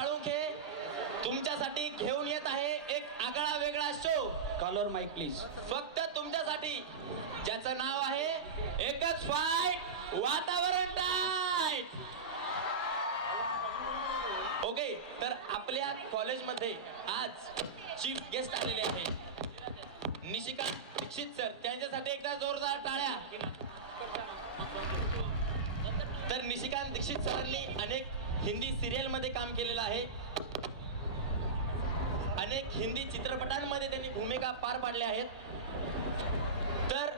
साळुंखे तुमच्यासाठी घेऊन येत आहे एक आगळा वेगळा शो. Collar mic please. फक्त तुमच्यासाठी, ज्याचं नाव आहे एकच फाईट वातावरण टाईट. ओके, तर आपल्या कॉलेजमध्ये आज चीफ गेस्ट आलेले आहे निशिकांत दीक्षित सर. त्यांच्यासाठी एकदा जोरदार टाळ्या. तर निशिकांत दीक्षित सरांनी अनेक हिंदी सिरियल मध्ये काम केलेलं आहे. अनेक हिंदी चित्रपटांमध्ये त्यांनी भूमिका पार पाडल्या आहेत. तर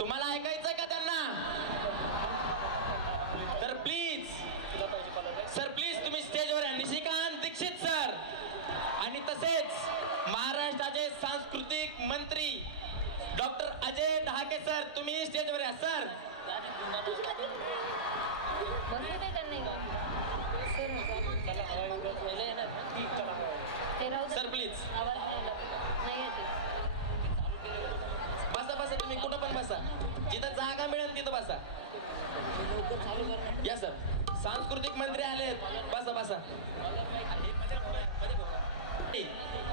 तुम्हाला ऐकायचं का त्यांना? तर प्लीज सर, प्लीज तुम्ही स्टेजवर या. निशिकांत दीक्षित सर आणि तसेच महाराष्ट्राचे सांस्कृतिक मंत्री डॉक्टर अजय ढहाके सर, तुम्ही स्टेजवर या. सर सर प्लीज बसा बसा, तुम्ही कुठं पण बसा, जिथं जागा मिळेल तिथं बसा. या सर, सांस्कृतिक मंत्री आलेत, बसा बसा.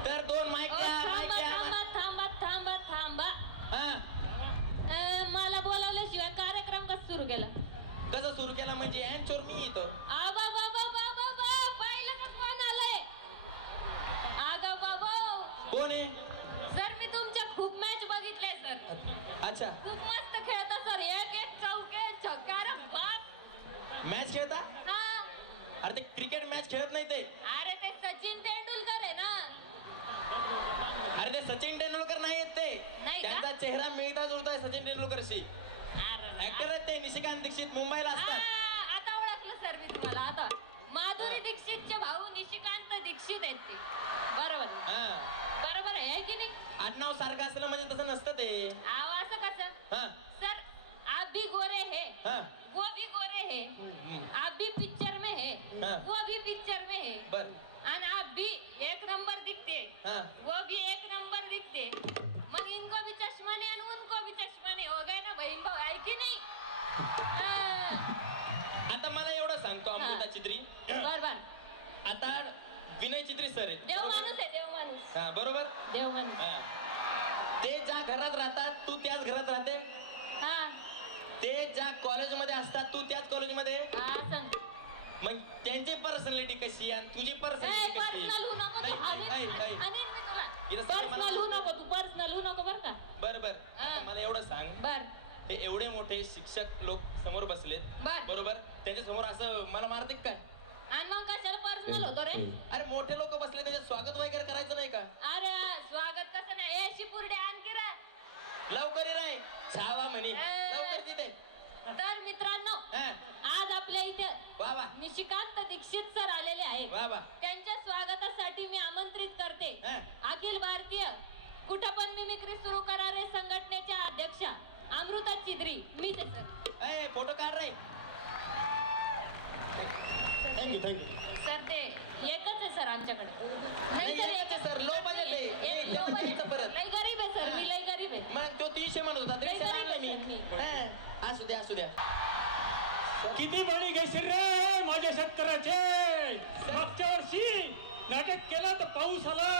तर दोन माईक द्या. थांबा थांबा थांबा. मला बोलावल्याशिवाय कार्यक्रम कसं सुरू केला? कसं सुरू केला म्हणजे यांच्यावर मी येतो. आबा बाबा बाबा बाबा, पाहिलं का कोण आलंय? आगा बाबा, कोण आहे सर? मी तुमच्या खूप मॅच बघितले सर. अच्छा, खूप मस्त खेळता सर. एक एक चौके छक्का. अरे बाप, मॅच खेळता? हा. अरे ते क्रिकेट मॅच खेळत नाही ते. अरे ते सचिन तेंडुलकर आहे ना. अरे ते सचिन तेंडुलकर नाही आहेत ते. नाही का? त्यांचा चेहरा मिळता जुळतोय सचिन तेंडुलकरशी. ऍक्टर आहेत ते निशिकांत दीक्षित, मुंबईला असतात. आता ओळखलं सर मी तुम्हाला. आता माधुरी दीक्षितचे भाऊ निशिकांत दीक्षित आहेत ते. बरोबर बरोबर आहे की नाही? आडनाव सारखं असलं म्हणजे तसं नसतं ते. असं कसं सर? आप भी गोरे है, वो भी गोरे है. आप भी पिक्चर में है, वो भी पिक्चर में है. बर. आणि आप भी एक नंबर दिखते, वो भी एक नंबर दिखते. मग इनको भी चष्मा नहीं और उनको भी चष्मा नहीं. हो गए ना बहीण भाऊ, आहे की नाही? आता मला एवढं सांगतो अमृता चित्री. बर बर. आता विनय चित्री सर आहेत. देव माणूस आहे, देव माणूस. हा बरोबर. देव माणूस. ते ज्या घरात राहतात तू त्याच घरात राहते. हा. ते ज्या कॉलेजमध्ये असतात तू त्याच कॉलेजमध्ये. हा सांग. मग त्यांची पर्सनॅलिटी कशी आणि तुझी पर्सनॅलिटी कशी? पर्सनल होऊ नको तू. पर्सनल होऊ नको तू. पर्सनल होऊ नको बर का? बर बर. मला एवढं सांग, बर. हे एवढे मोठे शिक्षक लोक समोर बसलेत बरोबर, त्यांच्या समोर असं मला मारते काय? आणि मग कशाला पर्सनल होतो रे? अरे मोठे लोक बसले, त्याच्यात स्वागत वगैरे करायचं नाही का? अरे स्वागत कसं नाही? ए शिपुर्डे आणखी रा लवकर रे छावा म्हणे लवकर तिथे. तर मित्रांनो, आज आपल्या इथे वा वा निशिकांत दीक्षित सर आलेले आहेत. वा वा. त्यांच्या स्वागतासाठी मी आमंत्रित करते अखिल भारतीय कुठं पण मिमिक्री सुरू करारे संघटनेच्या अध्यक्षा अमृता चिद्री. मी ते सर. फोटो काढ रे. Thank you thank you sir. ते एकच आहे सर आमच्याकडे. नाही सर, लो बजेट आहे. परत लय गरीब आहे सर, मी लय गरीब आहे. मग तो 300 म्हणत होता, 300 आणलं मी. असू द्या असू द्या. किती बळी घेशील रे माझ्या शेतकऱ्याचे? मागच्या वर्षी नाटक केला तर पाऊस आला,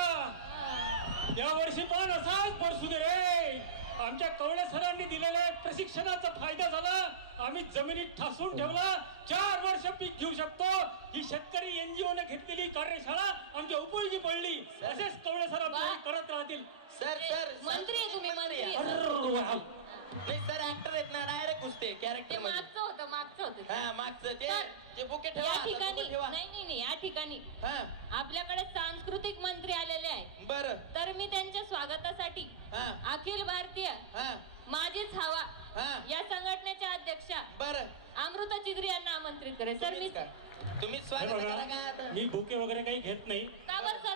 या वर्षी पण असाच पडसू दे रे. आमच्या कवळे सरांनी दिलेल्या प्रशिक्षणाचा फायदा झाला. आम्ही जमिनीत ठासून ठेवला. 4 वर्ष पीक घेऊ शकतो. ही शेतकरी NGO ने घेतलेली कार्यशाळा आमच्या उपयोगी पडली. असेच कवळे सर करत राहतील. सर सर मंत्री आहे तुम्ही, मंत्री. नाही सर, ऍक्टर आहेत ना, डायरेक्ट घुसते कॅरेक्टर मध्ये. मागचं होतं, मागचं होतं. हा मागचं ते बुके ठेवा. या ठिकाणी ठेवा. नाही या ठिकाणी आपल्याकडे सांस्कृतिक मंत्री आलेले आहेत. बर. तर मी त्यांच्या स्वागतासाठी अखिल भारतीय माझीच हवा या संघटनेच्या अध्यक्षा बर अमृता चिद्री यांना आमंत्रित करेल. सर मी तुम्ही स्वागत करा का? मी बुके वगैरे काही घेत नाही. का बर सर?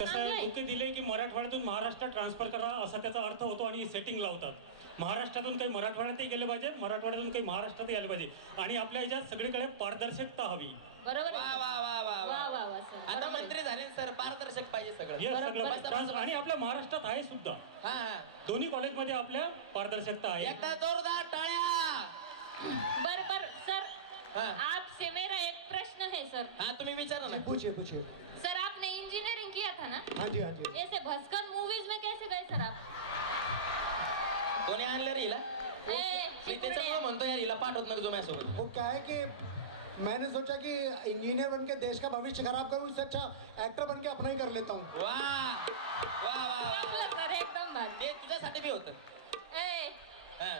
कसं आहे, बुके दिले की मराठवाड्यातून महाराष्ट्रात ट्रान्सफर करा असा त्याचा अर्थ होतो आणि सेटिंग लावतात. महाराष्ट्रातून काही मराठवाड्यातही गेले पाहिजे, मराठवाड्यातून काही महाराष्ट्रातही आले पाहिजे आणि आपल्या याच्यात सगळीकडे पारदर्शकता हवी. बरोबर. वा वा वा वा वा वा वा सर. आता मंत्री झाले सर, पारदर्शक पाहिजे सगळं. सगळं आणि आपल्या महाराष्ट्रात आहे सुद्धा. दोन्ही कॉलेजमध्ये आपल्या पारदर्शकता आहे. एकदा जोरदार टाळ्या. बर बर सर. आपसे मेरा एक प्रश्न है सर. तुम्ही विचारा ना. पूछिए पूछिए. सर आपने इंजीनियरिंग किया था ना? हाँ जी हाँ जी. ऐसे भस्कर मूवीज में कैसे गए सर आप? कोणी आणलं रे हिला? ए, मी त्याच्यामुळे म्हणतो यार हिला पाठवत नको जो माझ्यासोबत. वो क्या है कि मैंने सोचा कि इंजीनियर बन के देश का भविष्य खराब करूं, इससे अच्छा एक्टर बन के अपना ही कर लेता हूँ. वा वा वा आपलं सर एकदम भारी. ते तुझ्यासाठी बी होतं. ए, हा.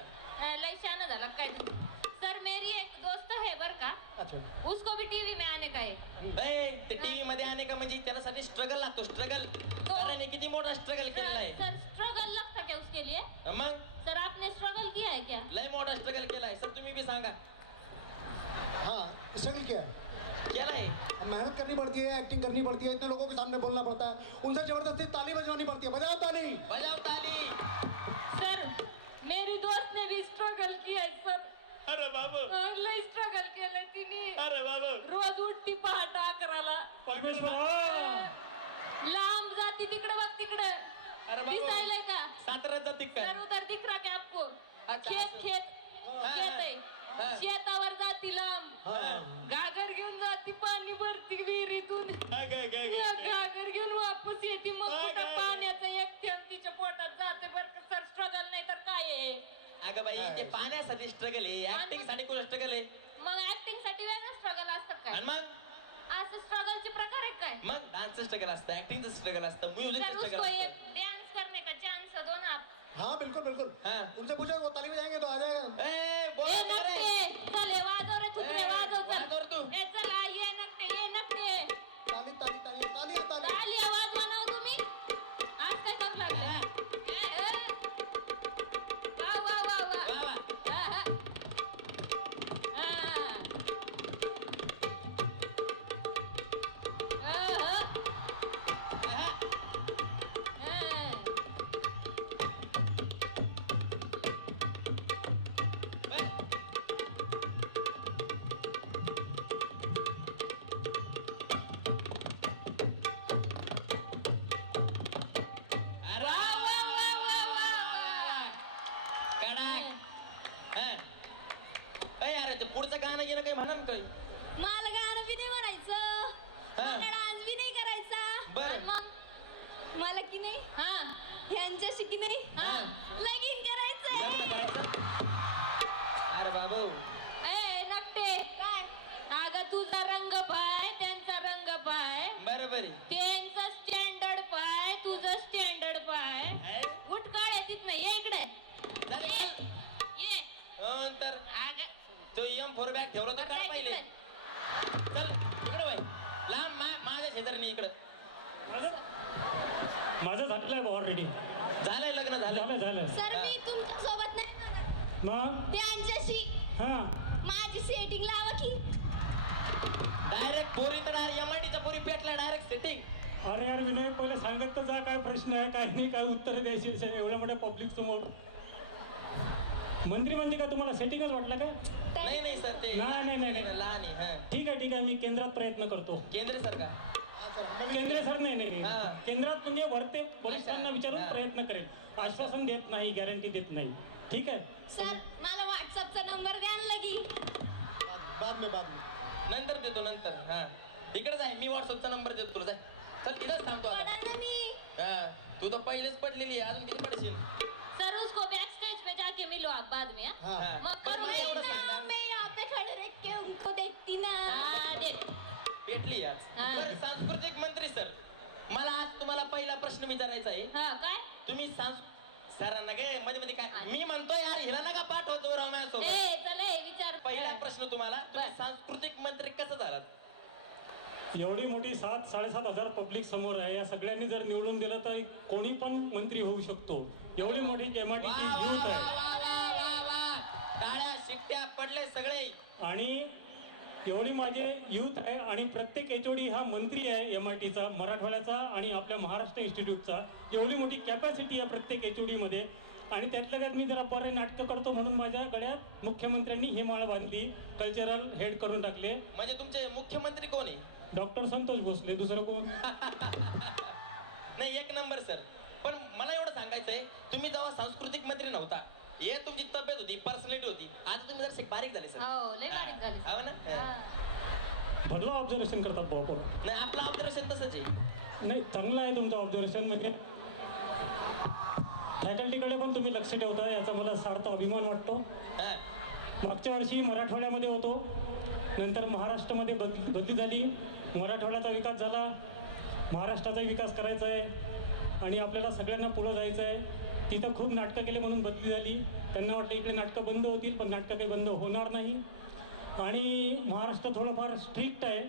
लय शहाणा झाला काय तू? सर मेरी एक दोस्त है बर का, अच्छा. उसको भी टीवी में आने का है. ए, ते टीव्ही मध्ये आणे का म्हणजे त्यासाठी स्ट्रगल लागतो. स्ट्रगल कारण किती मोठा स्ट्रगल केलेला आहे. सर स्ट्रगल लगता क्या उसके लिए? मग सर आपने स्ट्रगल किया है क्या? लय मोठा स्ट्रगल केलाय सर. तुम्ही बी सांगा. हाँ स्ट्रगल किया है. केलाय. अब मेहनत करनी पड़ती है, एक्टिंग करनी पड़ती है, इतने लोगों के सामने बोलना पड़ता है, उनसे जबरदस्ती ताली बजवानी पड़ती है. बजाओ ताली. बजाव ताली. सर मेरी दोस्त ने भी स्ट्रगल किया है सर. अरे बाबू. लय स्ट्रगल केलंय तिने. अरे बाबू. रोज उठती पहाटे 11ला. परमेश्वरा लांब जाती तिकडे बघ तिकडे. अरे बाबू. दिसायलंय का? साताऱ्यात जाते काय? सर उधर दिख रहा क्या आपको? अच्छा, खेत असं. खेत खेत आहे. हा. शेतावर जाती लांब. हाँ. घागर घेऊन जाती पाणी भरती विहिरीतून. घागर घेऊन वापस येते मग कुठं पाण्याचं एक थेंब तिच्या पोटात जाते बरं का सर. स्ट्रगल नाही तर काय आहे? अगं बाई ते पाण्यासाठी स्ट्रगल आहे. ऍक्टिंग साठी कुठं स्ट्रगल आहे? मग ऍक्टिंग साठी वेगळं स्ट्रगल असतात काय? आणि मग असं स्ट्रगलचे प्रकार आहेत काय? मग डान्सचं स्ट्रगल असतं, ऍक्टिंगचं स्ट्रगल असतं, म्युझिकचं सर स्ट्रगल उसको असतं. एक डांस करने का चांस दो ना आप. हाँ बिल्कुल बिल्कुल. हाँ. उनसे पूछो वो ताली बजाएंगे तो आ जाएगा. ए, बोल ए ना रे. नकटे चल हे वाजव रे थुत्रे ए, वाजव चल. वाजव रे तू. ए चल आ, ये नकटे. ताली ताली ताली ताली ताली. आली आवाज बनव तुम्ही. आज काय करू लागले? वा वा वा वा. वा वा. हा, हा. हा. हा. हा. हा. बरं. अरे वा, वा, वा, वा, वा, वा. कडाक. हा. ए अरे ते पुढचं गाणं गेलं काही म्हणा ना काही. मला गाणं बी नाही म्हणायचं, हा. मला डान्स बी नाही करायचा. बरं. आणि मग मला की नाही ह्यांच्याशी की नाही हा. लगीन करायचंय. लग्न करायचं. अरे बाबू. ए नकटे काय अगं तुझा रंग पाय त्यांचा रंग पाय. बरोबर आहे. त्यांचं स्टँडर्ड पाय तुझं स्टँडर्ड पाय. है? उठ काढ तिथनं ये इकडे. झालं ये का? ये. हो, तर अगं तो M4 बॅग ठेवला तर काय पाहिले. चल इकडे बाई. लांब माझ्या शेजारी इकडं. माझं झालेलं आहे ऑलरेडी. झालंय लग्न झालं. झालं झालं. सर मी तुमच्या सोबत नाही म्हणत, मग त्यांच्याशी हा माझी सेटिंग लावा की. डायरेक्ट पोरी तर MITच्या पोरी पेटला डायरेक्ट सेटिंग. अरे यार विनय पहिले सांगत तर जा काय प्रश्न आहे काय नाही काय उत्तर द्यायची आहे एवढ्या मोठ्या पब्लिक समोर. मंत्री म्हणजे का तुम्हाला सेटिंगच वाटलं का? नाही नाही सर ते नाही. लहान आहे. हा. ठीक आहे मी केंद्रात प्रयत्न करतो. केंद्र सरकार. हाँ सर हम भी. केंद्र सर नाही हा. केंद्रात म्हणजे वरते वरिष्ठांना विचारून हा. प्रयत्न करेल. आश्वासन देत नाही गॅरंटी देत नाही. ठीक आहे. सर मला व्हॉट्सअपचा नंबर द्या ना लगी. बाद में बाद में. नंतर देतो नंतर. हा इकडे जाय. मी व्हॉट्सअपचा नंबर देतो तुला. जाय चल तिथंच थांबतो आता. पडा ना मी. हा तू तर पहिलेच पडलेली आहे. अजून किती पडशील. सर उसको बैक स्टेज पे जाके मिलो आप बाद में. हाँ. हा. मग पण करू मला नाही एवढं ना. सांगणार. मैं यहाँ पे खड़े रह के उनको देखती ना. दे. पेटली आज. हा. बरं सांस्कृतिक मंत्री सर मला आज तुम्हाला पहिला प्रश्न विचारायचा आहे. हा काय? तुम्ही सरांना गे मध्ये मध्ये काय मी म्हणतोय यार हिला नका पाठवतो राव माझ्यासोबत. ए चले विचार. पहिला प्रश्न तुम्हाला तुम्ही बर. सांस्कृतिक मंत्री कसं झालात. एवढी मोठी 7,000-7,500 पब्लिक समोर आहे. या सगळ्यांनी जर निवडून दिलं तर कोणी पण मंत्री होऊ शकतो. एवढी मोठी वा, MITची वा, युथ वा, आहे. वा, वा, वा, वा. टाळ्या शिट्ट्या पडले सगळे. आणि एवढी माझे युथ आहे आणि प्रत्येक HOD हा मंत्री आहे MITचा मराठवाड्याचा आणि आपल्या महाराष्ट्र इन्स्टिट्यूटचा. एवढी मोठी कॅपॅसिटी आहे प्रत्येक HOD मध्ये. आणि त्यातल्या त्यात मी जरा बरे नाटकं करतो म्हणून माझ्या गळ्यात मुख्यमंत्र्यांनी ही माळ बांधली. कल्चरल हेड करून टाकले. म्हणजे तुमचे मुख्यमंत्री कोण आहे. डॉक्टर संतोष भोसले. दुसरं कोण? नाही एक नंबर सर. पण मला एवढं सांगायचंय तुम्ही जेव्हा सांस्कृतिक मंत्री नव्हता हे तुमची तब्येत होती पर्सनॅलिटी होती. आता तुम्ही जर बारीक झाले सर. हो लय बारीक झाली. हो ना. हा. भरलं ऑब्झर्वेशन करतात बॉपर. नाही आपलं ऑब्झर्वेशन तसंच आहे. नाही चांगलं आहे तुमचं ऑब्झर्वेशन. म्हणजे फॅकल्टीकडे पण तुम्ही लक्ष ठेवता याचा मला सार्थ अभिमान वाटतो. हा. मागच्या वर्षी मराठवाड्यामध्ये होतो, नंतर महाराष्ट्रामध्ये बदली झाली. मराठवाड्याचा विकास झाला, महाराष्ट्राचाही विकास करायचा आहे आणि आपल्याला सगळ्यांना पुढं जायचं आहे. तिथं खूप नाटकं केले म्हणून बदली झाली. त्यांना वाटतं इकडे नाटकं बंद होतील, पण नाटकं काही बंद होणार नाही. आणि महाराष्ट्र थोडंफार स्ट्रिक्ट आहे.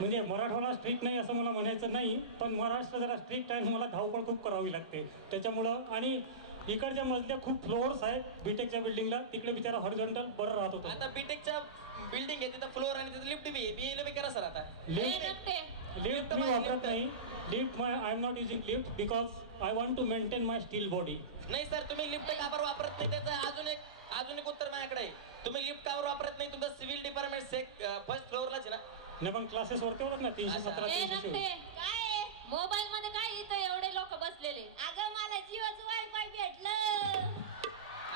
म्हणजे मराठवाडा स्ट्रिक्ट नाही असं मला म्हणायचं नाही, पण महाराष्ट्र जरा स्ट्रिक्ट आहे आणि मला धावपळ खूप करावी लागते त्याच्यामुळं. आणि इकडच्या मजल्या खूप फ्लोअर्स आहेत बीटेकच्या बिल्डिंगला, तिकडे बिचारा हॉरिझॉन्टल बरं राहत होतं. आता बीटेकच्या बिल्डिंग आहे तिथं फ्लोअर आणि तिथं लिफ्ट बी आहे. बी करा सर आता. लिफ्ट मी वापरत नाही. Lift I am not using lift because I want to maintain my steel body. नाही सर तुम्ही लिफ्ट का बरं वापरत नाही त्याचं अजून एक उत्तर माझ्याकडे आहे. तुम्ही लिफ्ट का बरं वापरत नाही? तुमचं सिव्हिल डिपार्टमेंट फर्स्ट फ्लोअरलाच आहे ना. नाही पण क्लासेस वरती होतात ना 317 324. काय मोबाईल मध्ये काय इथं एवढे लोक बसलेले. अगं मला जिओचं वायफाय भेटलं.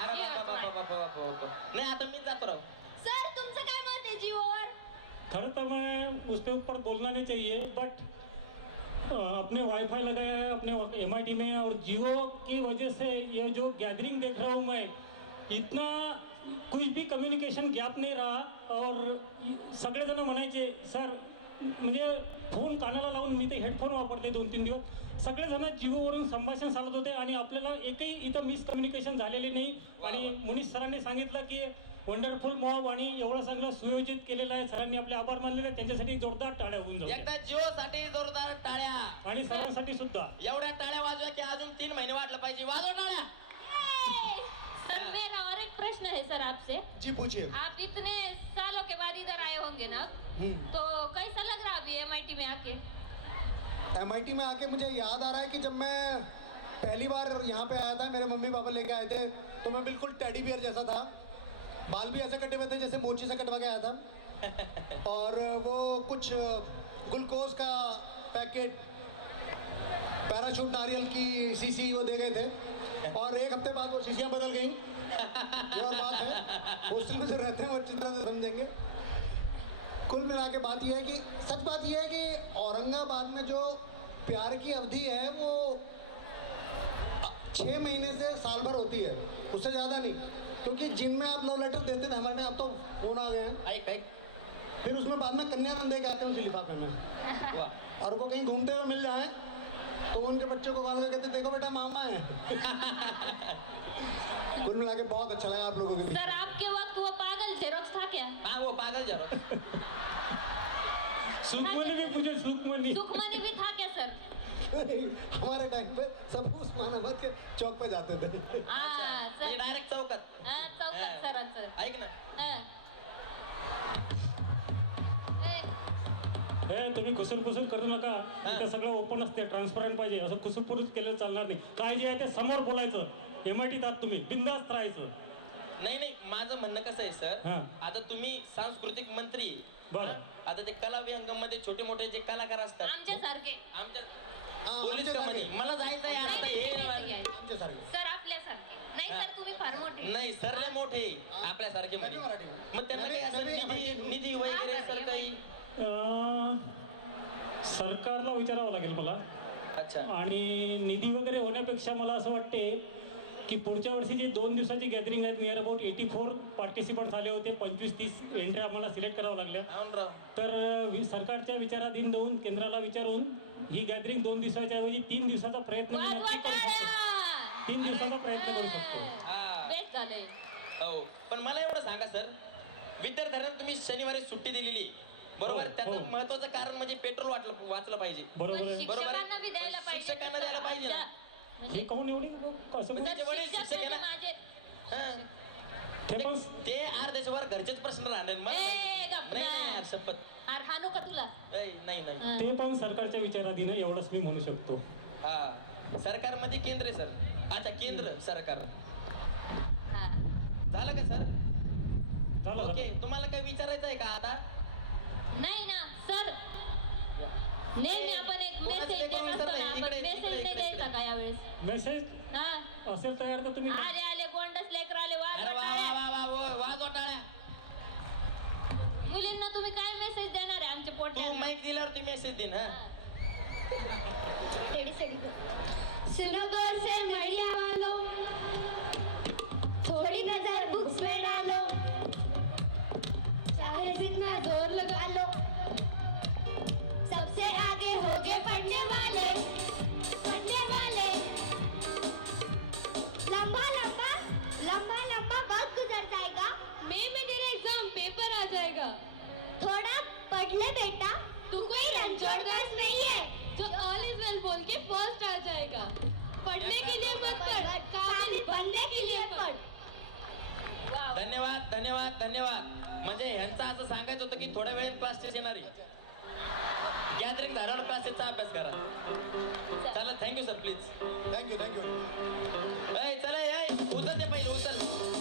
अरे बाबा. नाही आता मीच जातो राव. सर तुमचं काय मत आहे जिओवर? खरं तो मैं उसके ऊपर बोलना नहीं चाहिए, बट अपने वाईफाई लगाया है अपने MIT में, और जियो की वजह से ये जो गैदरिंग देख रहा हूँ मैं, इतना कुछ भी कम्युनिकेशन गॅप नाही रहा. और सगळेजण म्हणायचे सर, म्हणजे फोन कानाला लावून मी ते हेडफोन वापरले 2-3 दिवस. सगळेजण जिओवरून संभाषण चालत होते आणि आपल्याला एकही इथं मिसकम्युनिकेशन झालेले नाही. आणि मुनीश सरांनी सांगितलं की वंडरफुल मॉब आणि एवढं सगळं सुयोजित केलेलं आहे. सरांनी आपले आभार मानलेले आहेत, त्यांच्यासाठी जोरदार टाळ्या होऊन जाऊ. एकदा जिओ साठी जोरदार टाळ्या. आणि सरांसाठी सुद्धा एवढ्या टाळ्या वाजवा की अजून 3 महिने वाढलं पाहिजे. वाजवा टाळ्या. सर मेरा और एक प्रश्न है सर आपसे. जी पूछिए. आप इतने सालों के बाद इधर आए होंगे ना, तो कैसा लग रहा अभी MIT में आके? MIT में आके मुझे याद आ रहा है कि जब मैं पहली बार यहाँ पे आया था, मेरे मम्मी पापा लेके आए थे, तो मैं बिल्कुल टेडी बियर जैसा था. बाल भी ऐसे कटे हुए थे जैसे मोची से कटवा के आया था. और वो कुछ ग्लूकोज का पैकेट, पैराशूट नारियल की शीशी वो दे गए थे. और 1 हफ्ते बाद वो शीशियाँ बदल गई. ये और बात है, हॉस्टल में जो रहते हैं वो अच्छी तरह से समझेंगे. कुल मिला के बात यह है कि सच बात यह है कि औरंगाबाद में जो प्यार की अवधि है वो 6 महीने से साल भर होती है, उससे ज़्यादा नहीं. क्योंकि जिनमें आप लव लेटर देते थे हमारे, अब तो फोन आ गए हैं. ऐक फिर उसमें बाद में कन्यादान दे के आते हैं उसी लिफाफे में. वाह. और वो कहीं घूमते हुए मिल जाए तो उनके बच्चे को कॉल करके कहते देखो बेटा मामा है. कुल मिला के बहुत अच्छा लगा आप लोगों के बीच. सर आपके वक्त वो पागल जेरोक्स था क्या? हाँ वो पागल जरो. सुखमनी भी पूछे. सुखमनी भी था क्या सर? हमारे टाइम पे सब उस्मानाबाद के चौक पे जाते थे. हाँ सर. डायरेक्ट चौकात. चौकात सरांचं. ऐक ना. हे तुम्ही कुसूर करू नका. इथं सगळं ओपन असते, ट्रान्सपरंट पाहिजे. असं कुसूरपुरूच केलं चालणार नाही. काय जे आहे ते समोर बोलायचं. MIT आहात तुम्ही, बिंदास्त राहायचं. नाही माझं म्हणणं कसं आहे सर, हा. आता तुम्ही सांस्कृतिक मंत्री. बरं. हा? आता ते कला विहंगम मध्ये छोटे मोठे जे कलाकार असतात आमच्यासारखे. आमच्या हाँ, पोलीस आमच्यासारखे. कंपनी मला जायचं आहे आता हे. आमच्यासारखे. सर आपल्यासारखे नाही सर, तुम्ही फार मोठे. नाही सर लय मोठे आपल्यासारखे मैं भी म्हणे. मराठी हूँ. मग त्यांना काही असं मैं भी निधी वगैरे सर काही. सरकारला विचारावं लागेल मला. अच्छा. आणि निधी वगैरे होण्यापेक्षा मला असं वाटते की पुढच्या वर्षी जे 2 दिवसाची गॅदरिंग आहेत, नियर अबाउट 84 पार्टिसिपंट्स आले होते. 25-30 एंट्री आम्हाला सिलेक्ट करावं लागल्या. राव. तर सरकारच्या विचाराधीन देऊन केंद्राला विचारून ही गॅदरिंग 2 दिवसाच्या ऐवजी 3 दिवसाचा प्रयत्न मी नक्की करू शकतो. 3 दिवसाचा प्रयत्न करू शकतो. हा. बेस्ट झालंय. हो पण मला एवढं सांगा सर, विद्यार्थ्यांना तुम्ही शनिवारी सुट्टी दिलेली बरोबर. हो. त्याचं महत्वाचं कारण म्हणजे पेट्रोल वाचलं पाहिजे. बरोबर पण आहे. शिक्षकांना बी द्यायला पाहिजे. शिक्षकांना द्यायला पाहिजे ना. म्हणजे हे कहून एवढी कसं म्हणजे वडील शिक्षक शिक्षक आहे म्हणजे ना. माझे. हा. ते पण ते अर्ध्याच्यावर घरचेच प्रश्न राहणार. मला ए, माहिती. गप्प नाही ना. नाही यार, शपथ. अरे हाणू का तुला? नाही. ते पण सरकारच्या विचाराधीन आहे, एवढंच मी म्हणू शकतो. हा सरकारमध्ये केंद्र आहे सर. अच्छा केंद्र सरकार. हा. झालं का सर? झालं ओके. तुम्हाला काही विचारायचं आहे का आता? नाही ना सर, नेहमी आपण एक कोणाचं मेसेज ते देत करून असतो विसरलंय. ना, आपण इकडे, मेसेज इकडे, नाही इकडे, द्यायचा का यावेळेस? मेसेज हा. असेल तयार तर तुम्ही आले गोंडस लेकर आले अरे वा वा वा वा वाजवा टाळ्या. मुलींना तुम्ही काय मेसेज देणार आहे आमच्या वरती मेसेज देईन हा रेडी सेडी सुनो गौर से मड़िया वालों, थोड़ी नजर बुक्स में डालो, चाहे जितना जोर लगा लो, सबसे आगे होगे पढ़ने वाले, पढ़ने वाले। लंबा लंबा लंबा लंबा वक्त गुजर जाएगा, मई में तेरा एग्जाम पेपर आ जाएगा। थोड़ा पढ़ ले बेटा, तू कोई रंजोड़ गर्ल्स नहीं है जो ऑल इज वेल बोल के फर्स्ट आ जाएगा। पढ़ने के लिए मत पढ़, काबिल बनने के लिए पढ़। धन्यवाद धन्यवाद धन्यवाद. म्हणजे ह्यांचं असं सांगायचं होतं की थोड्या वेळेत क्लास टेस्ट येणार आहे. गॅदरिंग झाल्यावर क्लासेसचा अभ्यास करा. चला thank you sir please. Thank you चला उचल ते पहिले उचल.